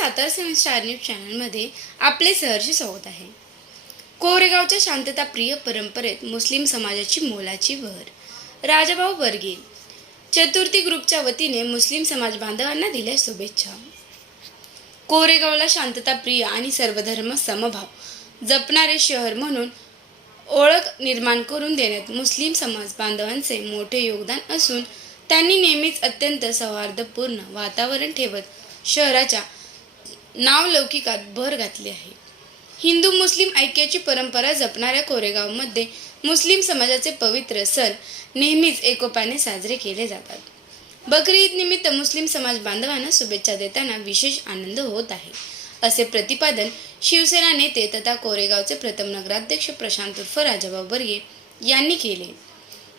सातारा सेवन star news चॅनलमध्ये आपले सहर्ष स्वागत आहे. कोरेगावच्या शांतताप्रिय परंपरेत मुस्लिम समाजाची मोलाची भर. राजाभाऊ बर्गे चतुर्थी ग्रुपच्या वतीने मुस्लिम समाज बांधवांना दिल्या शुभेच्छा. कोरेगावला शांतताप्रिय आणि सर्वधर्म समभाव जपणारे शहर म्हणून ओळख निर्माण करून देण्यात मुस्लिम समाज बांधवांचे मोठे योगदान असून त्यांनी नेहमीच अत्यंत सौहार्दपूर्ण वातावरण ठेवत शहराच्या नावलौकिकात भर घातली आहे. हिंदू मुस्लिम ऐक्याची परंपरा जपणाऱ्या कोरेगावमध्ये मुस्लिम समाजाचे पवित्र सण नेहमीच एकोप्याने साजरे केले जातात. बकरी ईद निमित्त मुस्लिम समाज बांधवांना शुभेच्छा देताना विशेष आनंद होत आहे, असे प्रतिपादन शिवसेना नेते तथा कोरेगावचे प्रथम नगराध्यक्ष प्रशांत उर्फ राजाभाऊ बर्गे यांनी केले.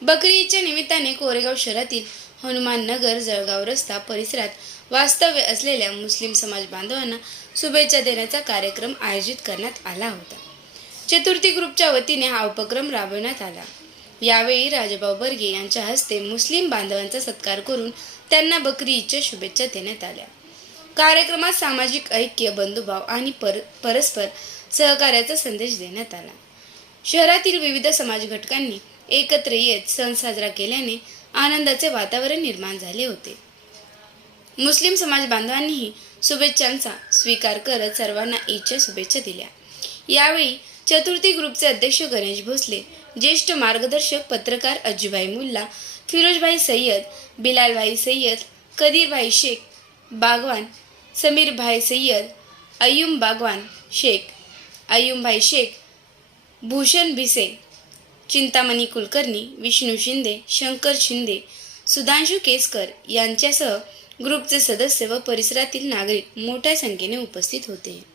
बकरी ईदच्या निमित्ताने कोरेगाव शहरातील हनुमान नगर, जळगाव रस्ता परिसरात वास्तव्य असलेल्या मुस्लिम समाज बांधवांना शुभेच्छा देण्याचा कार्यक्रम आयोजित करण्यात आला होता. चतुर्थी ग्रुपच्या वतीने हा उपक्रम राबवण्यात आला. यावेळी राजाभाऊ बर्गे यांच्या हस्ते मुस्लिम बांधवांचा सत्कार करून त्यांना बकरी ईदच्या शुभेच्छा देण्यात आल्या. कार्यक्रमात सामाजिक ऐक्य, बंधुभाव आणि परस्पर सहकार्याचा संदेश देण्यात आला. शहरातील विविध समाज घटकांनी एकत्र येत सण साजरा केल्याने आनंदाचे वातावरण निर्माण झाले होते. मुस्लिम समाज बांधवांनीही शुभेच्छांचा स्वीकार करत सर्वांना ईदच्या शुभेच्छा दिल्या. यावेळी चतुर्थी ग्रुपचे अध्यक्ष गणेश भोसले, ज्येष्ठ मार्गदर्शक पत्रकार अज्जूभाई मुल्ला, फिरोजभाई सय्यद, बिलालभाई सय्यद, कदीरभाई शेख बागवान, समीरभाई सय्यद, अय्यूमभाई शेख, भूषण भिसे, चिंतामणी कुलकर्णी, विष्णू शिंदे, शंकर शिंदे, सुधांशू केसकर यांच्यासह ग्रुपचे सदस्य व परिसरातील नागरिक मोठ्या संख्येने उपस्थित होते.